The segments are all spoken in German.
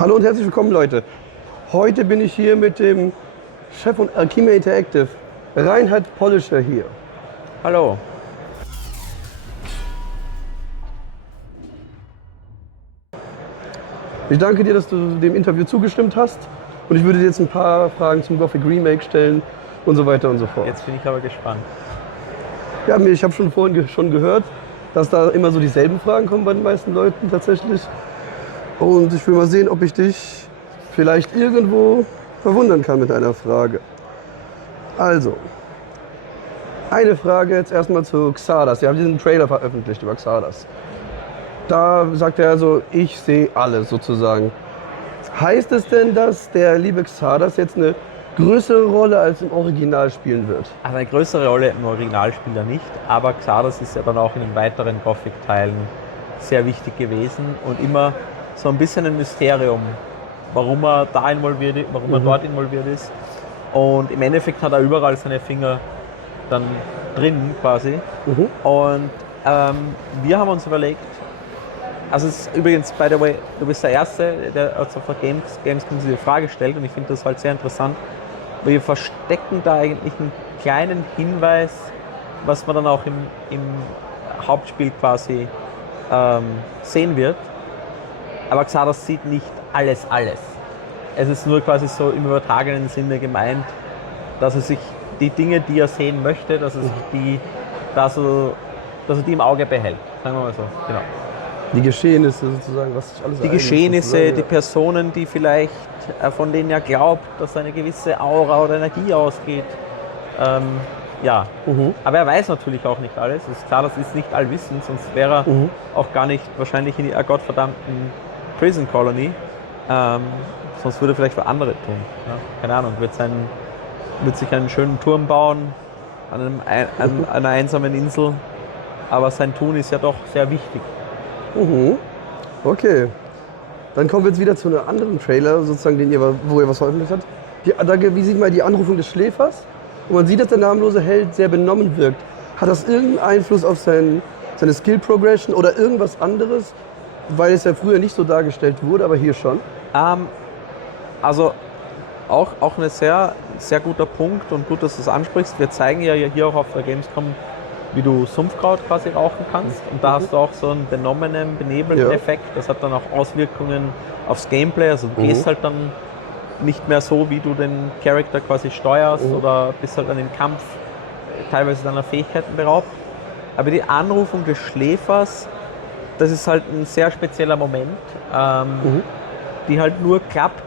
Hallo und herzlich willkommen, Leute. Heute bin ich hier mit dem Chef von Alchemia Interactive, Reinhard Pollischer hier. Hallo. Ich danke dir, dass du dem Interview zugestimmt hast. Und ich würde dir jetzt ein paar Fragen zum Gothic Remake stellen und so weiter und so fort. Jetzt bin ich aber gespannt. Ja, ich habe schon vorhin schon gehört, dass da immer so dieselben Fragen kommen bei den meisten Leuten tatsächlich. Und ich will mal sehen, ob ich dich vielleicht irgendwo verwundern kann mit einer Frage. Also, eine Frage jetzt erstmal zu Xardas. Wir haben diesen Trailer veröffentlicht über Xardas. Da sagt er also, ich sehe alles sozusagen. Heißt es denn, dass der liebe Xardas jetzt eine größere Rolle als im Original spielen wird? Also eine größere Rolle im Original spielt er nicht, aber Xardas ist ja dann auch in den weiteren Gothic-Teilen sehr wichtig gewesen und immer so ein bisschen ein Mysterium, warum er da involviert ist, warum er dort involviert ist. Und im Endeffekt hat er überall seine Finger dann drin quasi. Und wir haben uns überlegt, also es ist übrigens, by the way, du bist der Erste, der auf der Gamescom diese Frage stellt und ich finde das halt sehr interessant. Wir verstecken da eigentlich einen kleinen Hinweis, was man dann auch im Hauptspiel quasi sehen wird. Aber Xardas sieht nicht alles. Es ist nur quasi so im übertragenen Sinne gemeint, dass er sich die Dinge, die er sehen möchte, dass er die im Auge behält. Sagen wir mal so, genau. Die Geschehnisse sozusagen, was sich alles Die ereignet Geschehnisse, sozusagen, die Personen, die vielleicht, von denen er glaubt, dass eine gewisse Aura oder Energie ausgeht. Ja, aber er weiß natürlich auch nicht alles. Es ist klar, das ist nicht allwissend, sonst wäre er auch gar nicht wahrscheinlich in der gottverdammten Prison Colony. Sonst würde er vielleicht für andere tun. Ja? Keine Ahnung, wird sich einen schönen Turm bauen an einer einsamen Insel. Aber sein Tun ist ja doch sehr wichtig. Okay. Dann kommen wir jetzt wieder zu einem anderen Trailer, sozusagen, wo er was veröffentlicht hat. Wie sieht man die Anrufung des Schläfers? Und man sieht, dass der namenlose Held sehr benommen wirkt. Hat das irgendeinen Einfluss auf seine Skill Progression oder irgendwas anderes? Weil es ja früher nicht so dargestellt wurde, aber hier schon. Also auch ein sehr, sehr guter Punkt und gut, dass du es ansprichst. Wir zeigen ja hier auch auf der Gamescom, wie du Sumpfkraut quasi rauchen kannst. Und da hast du auch so einen benommenen, benebelten Effekt. Das hat dann auch Auswirkungen aufs Gameplay. Also du gehst halt dann nicht mehr so, wie du den Charakter quasi steuerst oder bist halt dann im Kampf teilweise deiner Fähigkeiten beraubt. Aber die Anrufung des Schläfers, das ist halt ein sehr spezieller Moment, die halt nur klappt,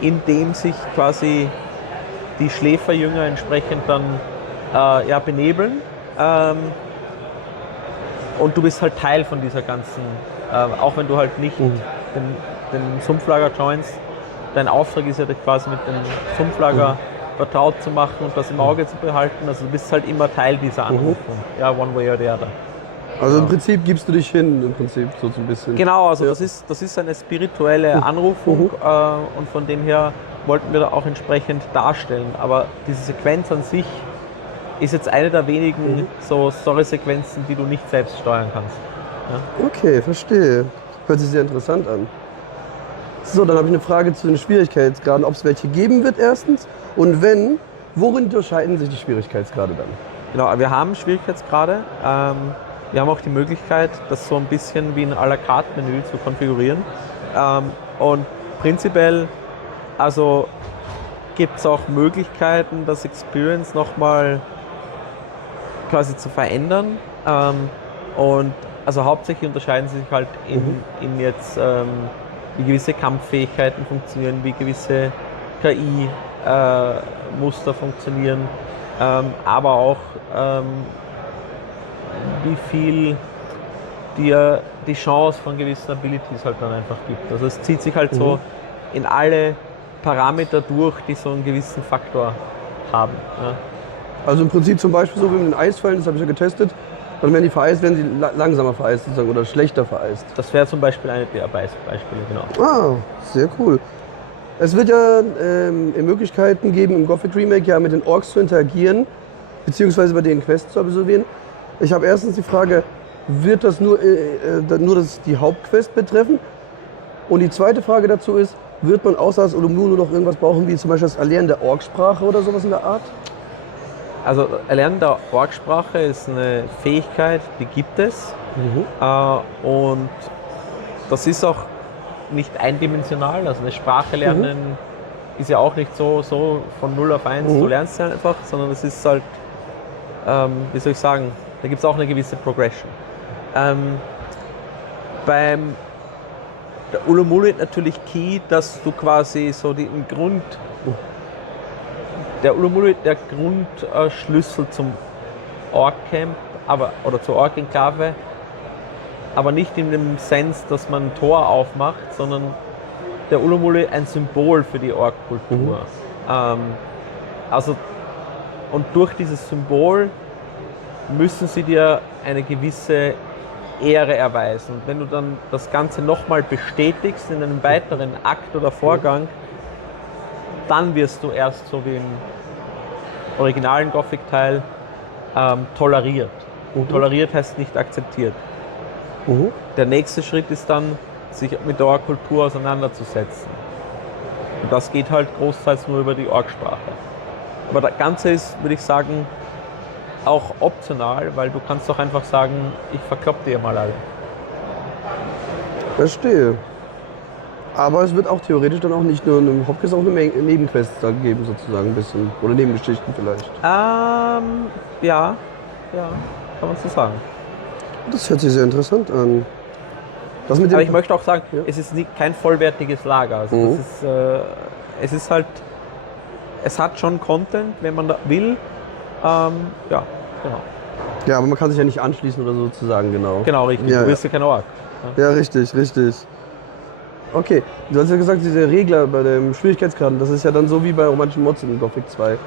indem sich quasi die Schläferjünger entsprechend dann benebeln. Und du bist halt Teil von dieser ganzen, auch wenn du halt nicht den Sumpflager joinst, dein Auftrag ist ja quasi mit dem Sumpflager vertraut zu machen und das im Auge zu behalten. Also du bist halt immer Teil dieser Anrufung, ja, one way or the other. Also im Prinzip gibst du dich hin, im Prinzip so ein bisschen. Genau, also das ist eine spirituelle Anrufung und von dem her wollten wir da auch entsprechend darstellen. Aber diese Sequenz an sich ist jetzt eine der wenigen so Story-Sequenzen, die du nicht selbst steuern kannst. Ja? Okay, verstehe. Hört sich sehr interessant an. So, dann habe ich eine Frage zu den Schwierigkeitsgraden, ob es welche geben wird erstens. Und wenn, worin unterscheiden sich die Schwierigkeitsgrade dann? Genau, wir haben Schwierigkeitsgrade. Wir haben auch die Möglichkeit, das so ein bisschen wie ein à la carte Menü zu konfigurieren. Und prinzipiell also gibt es auch Möglichkeiten, das Experience nochmal quasi zu verändern. Und also hauptsächlich unterscheiden sie sich halt in jetzt, wie gewisse Kampffähigkeiten funktionieren, wie gewisse KI-Muster funktionieren, aber auch wie viel dir die Chance von gewissen Abilities halt dann einfach gibt. Also es zieht sich halt so in alle Parameter durch, die so einen gewissen Faktor haben. Ja. Also im Prinzip zum Beispiel so wie mit den Eisfällen, das habe ich ja getestet, dann werden die vereist, werden sie langsamer vereist sozusagen oder schlechter vereist. Das wäre zum Beispiel eine der Beispiele, genau. Ah, sehr cool. Es wird ja Möglichkeiten geben, im Gothic Remake ja mit den Orks zu interagieren, beziehungsweise bei denen Quests zu absolvieren. Ich habe erstens die Frage, wird das nur die Hauptquest betreffen? Und die zweite Frage dazu ist, wird man außer das Ulumulu noch irgendwas brauchen, wie zum Beispiel das Erlernen der Orksprache oder sowas in der Art? Also Erlernen der Orksprache ist eine Fähigkeit, die gibt es. Und das ist auch nicht eindimensional. Also eine Sprache lernen ist ja auch nicht so von 0 auf 1, du lernst sie einfach, sondern es ist halt, wie soll ich sagen, da gibt es auch eine gewisse Progression. Beim der Ulumulu ist natürlich key, dass du quasi so den Grund, der Ulumulu ist der Grundschlüssel zum Ork-Camp, oder zur Ork-Enklave, aber nicht in dem Sens, dass man ein Tor aufmacht, sondern der Ulumulu ist ein Symbol für die Ork-Kultur. Und durch dieses Symbol müssen sie dir eine gewisse Ehre erweisen. Und wenn du dann das Ganze nochmal bestätigst in einem weiteren Akt oder Vorgang, dann wirst du erst so wie im originalen Gothic-Teil toleriert. Toleriert heißt nicht akzeptiert. Der nächste Schritt ist dann, sich mit der Ork-Kultur auseinanderzusetzen. Und das geht halt großteils nur über die Orksprache. Aber das Ganze ist, würde ich sagen, auch optional, weil du kannst doch einfach sagen, ich verklopp dir mal alle. Verstehe. Aber es wird auch theoretisch dann auch nicht nur eine Hauptquest, auch eine Nebenquest da geben sozusagen ein bisschen. Oder Nebengeschichten vielleicht. Ja, kann man so sagen. Das hört sich sehr interessant an. Das mit dem Aber ich möchte auch sagen, Ja. es ist kein vollwertiges Lager. Also es ist halt, es hat schon Content, wenn man da will. Ja, genau. Ja, aber man kann sich ja nicht anschließen oder sozusagen, genau. Genau, richtig. Ja, Du bist ja kein Ork. Ja, richtig, richtig. Okay, du hast ja gesagt, diese Regler bei dem Schwierigkeitsgrad, das ist ja dann so wie bei manchen Mods in Gothic 2.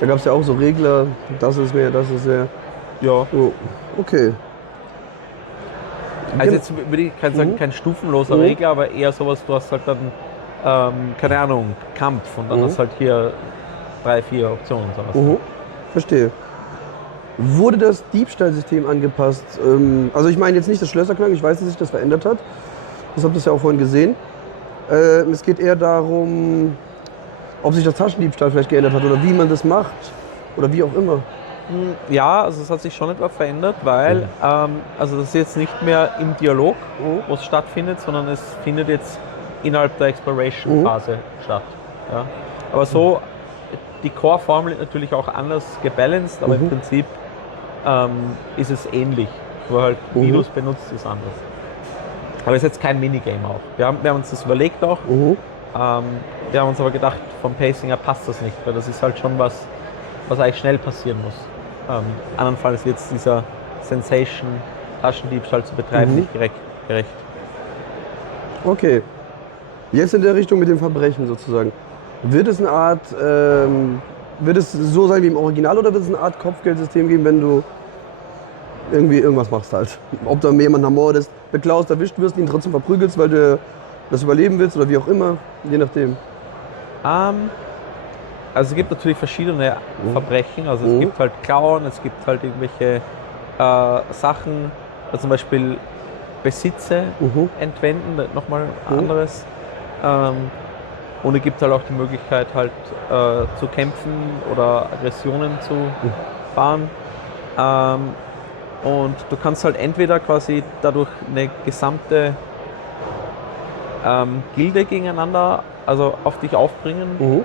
Da gab es ja auch so Regler, das ist mehr, das ist mehr. Ja. Oh, okay. Also jetzt würde ich sagen, kein stufenloser Regler, aber eher sowas, du hast halt dann, keine Ahnung, Kampf und dann hast halt hier 3, 4 Optionen. Sowas. Verstehe. Wurde das Diebstahlsystem angepasst? Also ich meine jetzt nicht das Schlösserknacken, ich weiß, dass sich das verändert hat. Ich habe das ja auch vorhin gesehen. Es geht eher darum, ob sich das Taschendiebstahl vielleicht geändert hat oder wie man das macht oder wie auch immer. Ja, also es hat sich schon etwas verändert, weil also das ist jetzt nicht mehr im Dialog, wo es stattfindet, sondern es findet jetzt innerhalb der Exploration-Phase statt. Ja. Aber so, die Core-Formel ist natürlich auch anders gebalanced, aber im Prinzip ist es ähnlich. Nur halt, wie du es benutzt, ist anders. Aber es ist jetzt kein Minigame auch. Wir haben uns das überlegt auch. Wir haben uns aber gedacht, vom Pacing her passt das nicht, weil das ist halt schon was eigentlich schnell passieren muss. Andernfalls wird dieser Sensation, Taschendiebstahl zu betreiben, nicht gerecht. Okay. Jetzt in der Richtung mit dem Verbrechen sozusagen. Wird es eine Art, wird es so sein wie im Original oder wird es eine Art Kopfgeldsystem geben, wenn du irgendwie irgendwas machst halt? Ob du jemanden ermordest, beklaust, erwischt wirst, ihn trotzdem verprügelst, weil du das überleben willst oder wie auch immer, je nachdem. Also es gibt natürlich verschiedene Verbrechen, also es gibt halt Klauen, es gibt halt irgendwelche Sachen, also zum Beispiel Besitze entwenden, nochmal anderes. Und es gibt halt auch die Möglichkeit halt zu kämpfen oder Aggressionen zu fahren. Und du kannst halt entweder quasi dadurch eine gesamte Gilde gegeneinander, also auf dich aufbringen,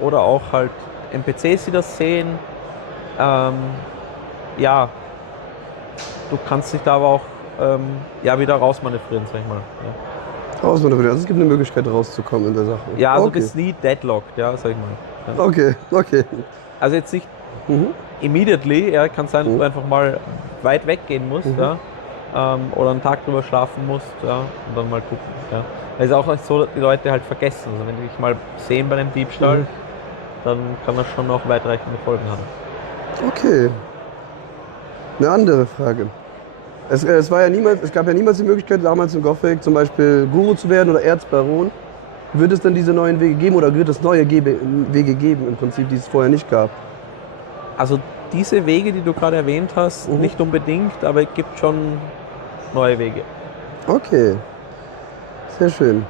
oder auch halt NPCs, die das sehen. Ja, du kannst dich da aber auch wieder rausmanövrieren, sag ich mal. Ja. Rausmanövrieren, also es gibt eine Möglichkeit rauszukommen in der Sache. Ja, also okay. du bist nie deadlocked, ja, sag ich mal. Ja. Okay. Also jetzt nicht immediately, ja, kann sein, dass du einfach mal weit weggehen musst, ja, oder einen Tag drüber schlafen musst, ja, und dann mal gucken. Ja. Es ist auch nicht so, dass die Leute halt vergessen. Also wenn die dich mal sehen bei einem Diebstahl, dann kann das schon noch weitreichende Folgen haben. Okay. Eine andere Frage. Es gab ja niemals die Möglichkeit, damals in Gothic zum Beispiel Guru zu werden oder Erzbaron. Wird es denn diese neuen Wege geben oder wird es neue Wege geben, im Prinzip, die es vorher nicht gab? Also diese Wege, die du gerade erwähnt hast, nicht unbedingt, aber es gibt schon neue Wege. Okay. Sehr schön.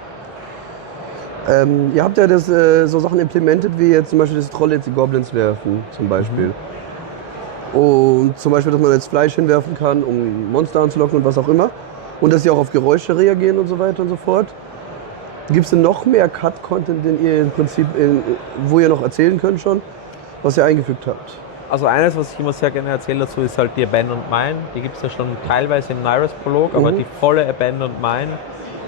Ihr habt ja das, so Sachen implementiert, wie jetzt zum Beispiel das Troll jetzt die Goblins werfen, zum Beispiel. Und zum Beispiel, dass man jetzt Fleisch hinwerfen kann, um Monster anzulocken und was auch immer. Und dass sie auch auf Geräusche reagieren und so weiter und so fort. Gibt es denn noch mehr Cut-Content, den ihr im Prinzip, wo ihr noch erzählen könnt schon, was ihr eingefügt habt? Also eines, was ich immer sehr gerne erzähle dazu, ist halt die Abandoned Mine. Die gibt es ja schon teilweise im Nyrus-Prolog, aber die volle Abandoned Mine,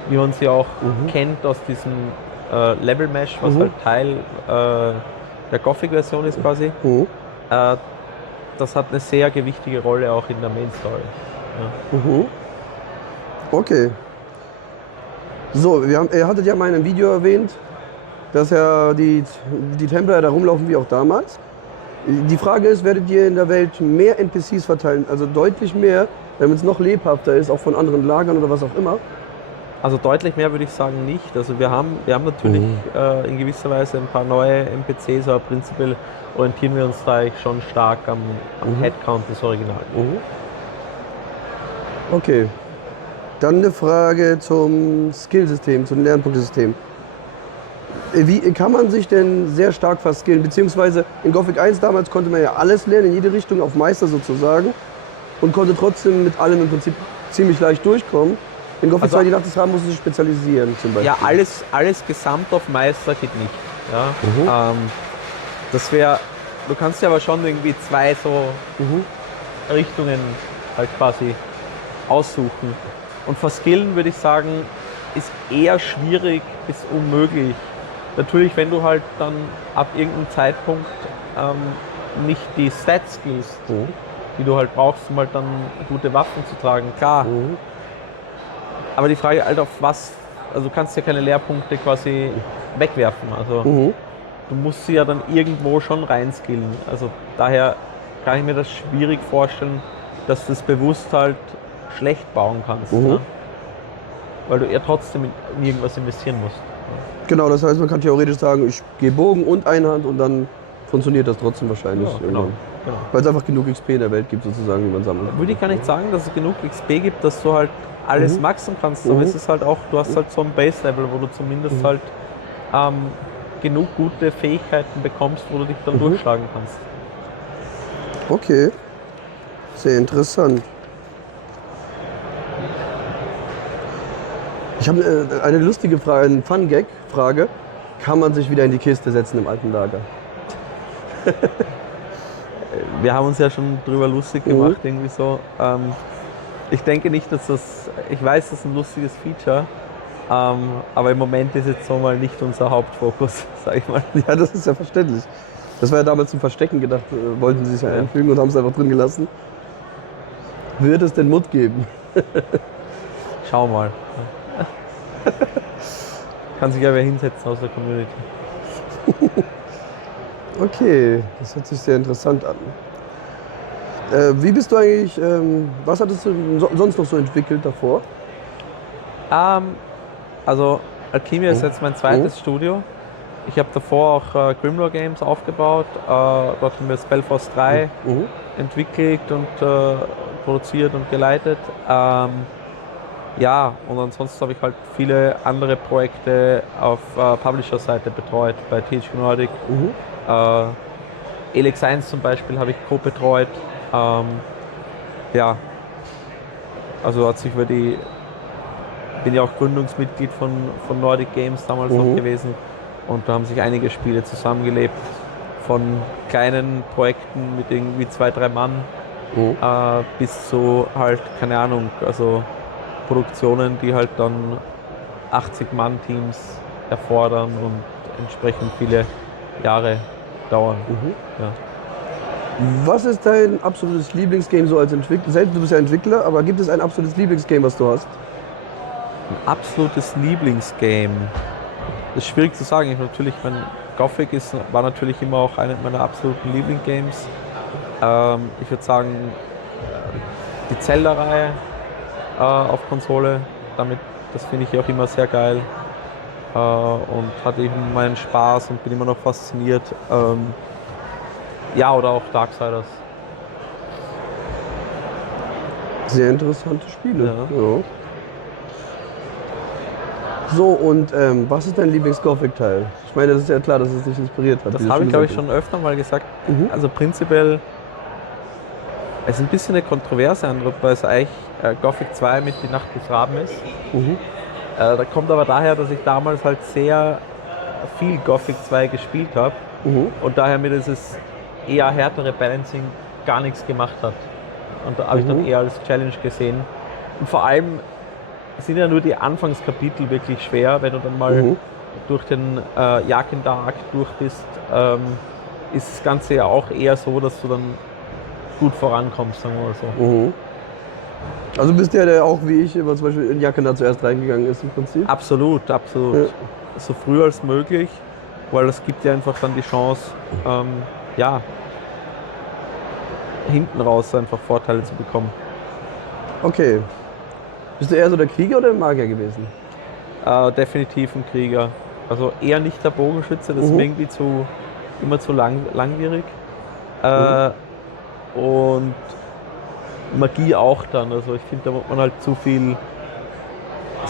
wie man sie auch kennt aus diesem Level-Mesh, was halt Teil der Gothic-Version ist quasi, das hat eine sehr gewichtige Rolle auch in der Main-Story. Ja. Okay. So, ihr hattet ja mal in einem Video erwähnt, dass ja die Templer da rumlaufen wie auch damals. Die Frage ist, werdet ihr in der Welt mehr NPCs verteilen, also deutlich mehr, damit es noch lebhafter ist, auch von anderen Lagern oder was auch immer? Also deutlich mehr würde ich sagen nicht. Also wir haben natürlich in gewisser Weise ein paar neue NPCs, aber prinzipiell orientieren wir uns da eigentlich schon stark am Headcount des Originals. Okay. Dann eine Frage zum Skillsystem, zum Lernpunktesystem. Wie kann man sich denn sehr stark verskillen? Beziehungsweise in Gothic 1 damals konnte man ja alles lernen, in jede Richtung, auf Meister sozusagen. Und konnte trotzdem mit allem im Prinzip ziemlich leicht durchkommen. In Gothic 2, die nach des haben, musste sich spezialisieren zum Beispiel. Ja, alles gesamt auf Meister geht nicht. Ja? Das wäre, du kannst ja aber schon irgendwie zwei so Richtungen halt quasi aussuchen. Und verskillen würde ich sagen, ist eher schwierig bis unmöglich. Natürlich, wenn du halt dann ab irgendeinem Zeitpunkt nicht die Stats skillst, die du halt brauchst, um halt dann gute Waffen zu tragen, klar. Aber die Frage halt auf was, also du kannst ja keine Lehrpunkte quasi wegwerfen. Also du musst sie ja dann irgendwo schon reinskillen. Also daher kann ich mir das schwierig vorstellen, dass du es bewusst halt schlecht bauen kannst. Ne? Weil du eher trotzdem in irgendwas investieren musst. Genau, das heißt, man kann theoretisch sagen, ich gehe Bogen und Einhand und dann funktioniert das trotzdem wahrscheinlich. Ja, genau. Weil es einfach genug XP in der Welt gibt, sozusagen, wie man sammelt. Würde ich gar nicht sagen, dass es genug XP gibt, dass du halt alles maxen kannst, aber es ist halt auch, du hast halt so ein Base-Level, wo du zumindest halt genug gute Fähigkeiten bekommst, wo du dich dann durchschlagen kannst. Okay, sehr interessant. Ich habe eine lustige Frage, eine Fun-Gag-Frage. Kann man sich wieder in die Kiste setzen im alten Lager? Wir haben uns ja schon drüber lustig gemacht, irgendwie so. Ich denke nicht, dass das, ich weiß, das ist ein lustiges Feature, aber im Moment ist jetzt so mal nicht unser Hauptfokus, sag ich mal. Ja, das ist ja verständlich. Das war ja damals zum Verstecken gedacht, wollten sie sich ja einfügen und haben es einfach drin gelassen. Wird es denn Mut geben? Schau mal. Kann sich ja wer hinsetzen aus der Community. Okay, das hört sich sehr interessant an. Wie bist du eigentlich, was hattest du sonst noch so entwickelt davor? Also Alchemia ist jetzt mein zweites Studio. Ich habe davor auch Grimlore Games aufgebaut. Dort haben wir Spellforce 3 entwickelt und produziert und geleitet. Ja, und ansonsten habe ich halt viele andere Projekte auf Publisher-Seite betreut, bei THQ Nordic. Elex 1 zum Beispiel habe ich co-betreut. Ja, also hat sich bin ja auch Gründungsmitglied von Nordic Games damals noch gewesen. Und da haben sich einige Spiele zusammengelebt. Von kleinen Projekten mit irgendwie 2, 3 Mann bis zu halt, keine Ahnung, also Produktionen, die halt dann 80-Mann-Teams erfordern und entsprechend viele Jahre dauern. Ja. Was ist dein absolutes Lieblingsgame so als Entwickler? Selbst du bist ja Entwickler, aber gibt es ein absolutes Lieblingsgame, was du hast? Ein absolutes Lieblingsgame? Das ist schwierig zu sagen. Mein Gothic war natürlich immer auch eine meiner absoluten Lieblingsgames. Ich würde sagen, die Zelda-Reihe auf Konsole, das finde ich auch immer sehr geil und hatte eben meinen Spaß und bin immer noch fasziniert. Ja, oder auch Darksiders. Sehr interessante Spiele. Ja. Ja. So, und was ist dein Lieblings-Gothic-Teil? Ich meine, das ist ja klar, dass es dich inspiriert hat. Das wie du habe ich, schon glaube ich, gesagt schon öfter mal gesagt. Mhm. Also prinzipiell, es ist ein bisschen eine kontroverse Antwort, weil es eigentlich Gothic 2 mit Die Nacht des Raben ist. Mhm. Da kommt aber daher, dass ich damals halt sehr viel Gothic 2 gespielt habe Mhm. und daher mir dieses eher härtere Balancing gar nichts gemacht hat. Und da habe ich dann eher als Challenge gesehen. Und vor allem sind ja nur die Anfangskapitel wirklich schwer, wenn du dann mal Mhm. durch den Jagd-in-Dark durch bist, ist das Ganze ja auch eher so, dass du dann gut vorankommst, sagen wir mal so. Mhm. Also bist der auch wie ich immer zum Beispiel in Jacken da zuerst reingegangen ist im Prinzip? Absolut, absolut. Ja. So früh als möglich, weil das gibt dir einfach dann die Chance, ja, hinten raus einfach Vorteile zu bekommen. Okay. Bist du eher so der Krieger oder der Magier gewesen? Definitiv ein Krieger. Also eher nicht der Bogenschütze, das ist mir irgendwie immer zu langwierig. Und Magie auch dann. Also ich finde, da muss man halt zu viel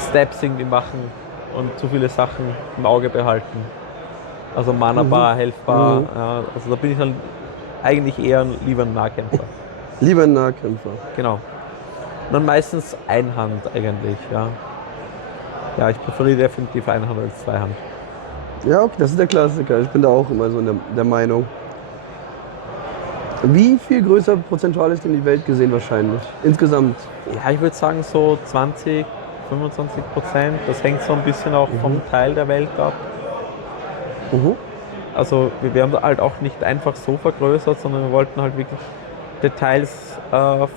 Steps irgendwie machen und zu viele Sachen im Auge behalten. Also Mana-Bar, Health-Bar. Ja, also da bin ich dann eigentlich eher lieber ein Nahkämpfer. Lieber ein Nahkämpfer. Genau. Und dann meistens Einhand eigentlich, ja. Ja, ich präferiere definitiv Einhand als Zweihand. Ja, okay, das ist der Klassiker. Ich bin da auch immer so in der Meinung. Wie viel größer prozentual ist denn die Welt gesehen wahrscheinlich? Insgesamt. Ja, ich würde sagen so 20, 25%. Das hängt so ein bisschen auch vom Teil der Welt ab. Mhm. Also wir haben halt auch nicht einfach so vergrößert, sondern wir wollten halt wirklich Details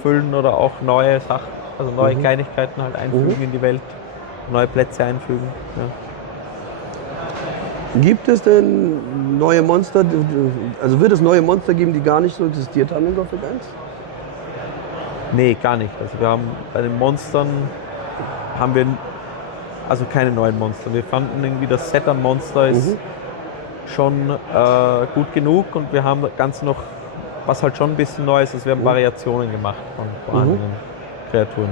füllen oder auch neue Sachen, also neue Kleinigkeiten halt einfügen in die Welt, neue Plätze einfügen. Ja. Gibt es denn neue Monster, also wird es neue Monster geben, die gar nicht so existiert haben in Gothic 1? Nee, gar nicht. Also wir haben bei den Monstern haben wir also keine neuen Monster. Wir fanden irgendwie das Set an Monster ist schon gut genug und wir haben das Ganze noch, was halt schon ein bisschen neu ist, wir haben Variationen gemacht von vorhandenen Kreaturen.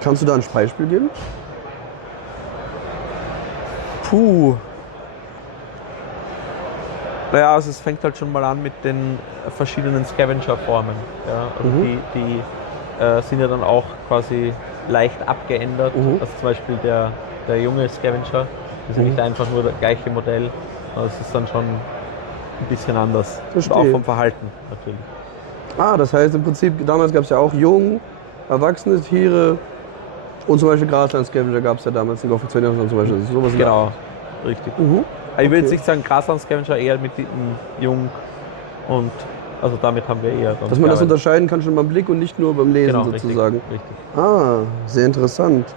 Kannst du da ein Beispiel geben? Puh. Naja, also es fängt halt schon mal an mit den verschiedenen Scavenger-Formen. Ja? Also die sind ja dann auch quasi leicht abgeändert. Also zum Beispiel der junge Scavenger, das ist ja nicht einfach nur das gleiche Modell, sondern es ist dann schon ein bisschen anders. Verstehe. Und auch vom Verhalten natürlich. Ah, das heißt im Prinzip, damals gab es ja auch jung, erwachsene Tiere und zum Beispiel Grasland-Scavenger gab es ja damals in Gothic 2 zum Beispiel. Das ist sowas in der Genau, richtig. Ich will jetzt nicht sagen Grasland-Scavenger, eher mit dem Jung und also damit haben wir eher dann Dass man das gearbeitet. unterscheiden kann schon beim Blick und nicht nur beim Lesen Genau, sozusagen. Richtig. Ah, sehr interessant.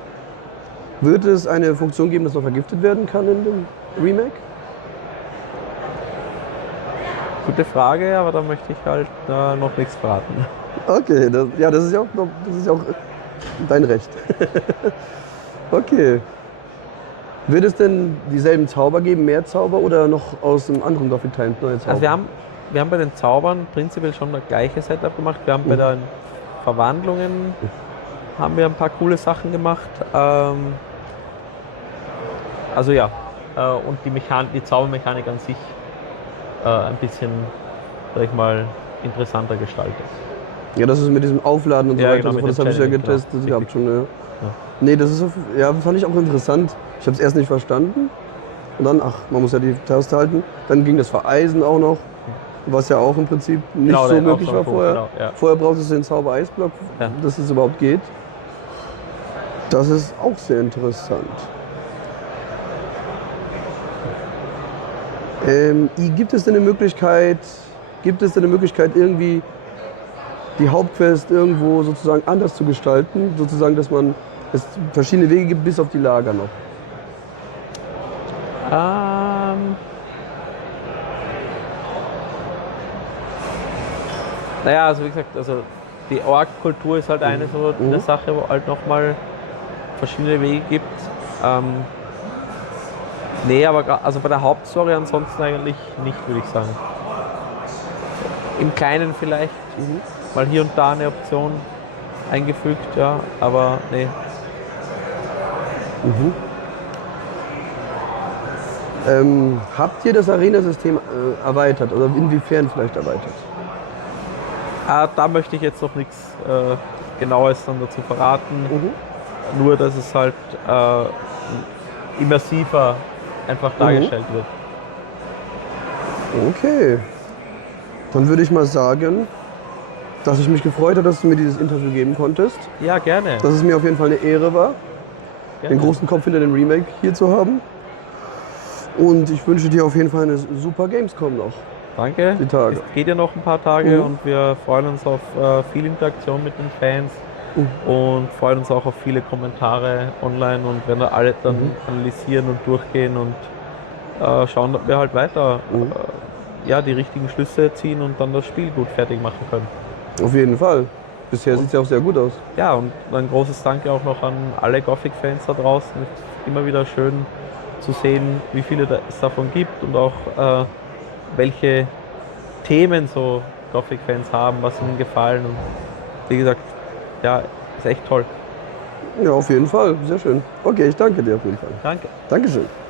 Wird es eine Funktion geben, dass noch vergiftet werden kann in dem Remake? Gute Frage, aber da möchte ich halt noch nichts verraten. Okay, das ist ja auch dein Recht. Okay. Wird es denn dieselben Zauber geben, mehr Zauber oder noch aus einem anderen Gothic-Teil neue Zauber? Also wir haben bei den Zaubern prinzipiell schon das gleiche Setup gemacht. Wir haben bei den Verwandlungen haben wir ein paar coole Sachen gemacht. Also ja, und die Zaubermechanik an sich ein bisschen, sag ich mal, interessanter gestaltet. Ja, das ist mit diesem Aufladen und so Ja, weiter. genau, mit Das dem habe ich ja Channeling, getestet genau. gehabt schon. Ja. Nee, das ist fand ich auch interessant. Ich habe es erst nicht verstanden. Und dann, man muss ja die Taste halten. Dann ging das Vereisen auch noch, was ja auch im Prinzip nicht Genau, so der möglich war Aufwand, vorher. genau, ja. Vorher brauchtest du den Zauber-Eisblock, Ja. dass es überhaupt geht. Das ist auch sehr interessant. Gibt es denn eine Möglichkeit, irgendwie die Hauptquest irgendwo sozusagen anders zu gestalten? Sozusagen, dass es verschiedene Wege gibt, bis auf die Lager noch. Naja, also wie gesagt, also die Ork-Kultur ist halt eine so eine Sache, wo halt nochmal verschiedene Wege gibt. Nee, aber also bei der Hauptstory ansonsten eigentlich nicht, würde ich sagen. Im Kleinen vielleicht mal hier und da eine Option eingefügt, ja, aber nee. Habt ihr das Arena-System erweitert oder inwiefern vielleicht erweitert? Da möchte ich jetzt noch nichts Genaues dann dazu verraten. Nur, dass es halt immersiver einfach dargestellt wird. Okay. Dann würde ich mal sagen, dass ich mich gefreut habe, dass du mir dieses Interview geben konntest. Ja, gerne. Dass es mir auf jeden Fall eine Ehre war, den großen Kopf hinter dem Remake hier zu haben. Und ich wünsche dir auf jeden Fall eine super Gamescom noch. Danke. Die Tage. Es geht ja noch ein paar Tage und wir freuen uns auf viel Interaktion mit den Fans und freuen uns auch auf viele Kommentare online und werden alle dann analysieren und durchgehen und schauen, ob wir halt weiter die richtigen Schlüsse ziehen und dann das Spiel gut fertig machen können. Auf jeden Fall. Bisher sieht es ja auch sehr gut aus. Ja, und ein großes Danke auch noch an alle Gothic-Fans da draußen. Es ist immer wieder schön zu sehen, wie viele es davon gibt und auch welche Themen so Gothic-Fans haben, was ihnen gefallen. Und wie gesagt, ja, ist echt toll. Ja, auf jeden Fall. Sehr schön. Okay, ich danke dir auf jeden Fall. Danke. Dankeschön.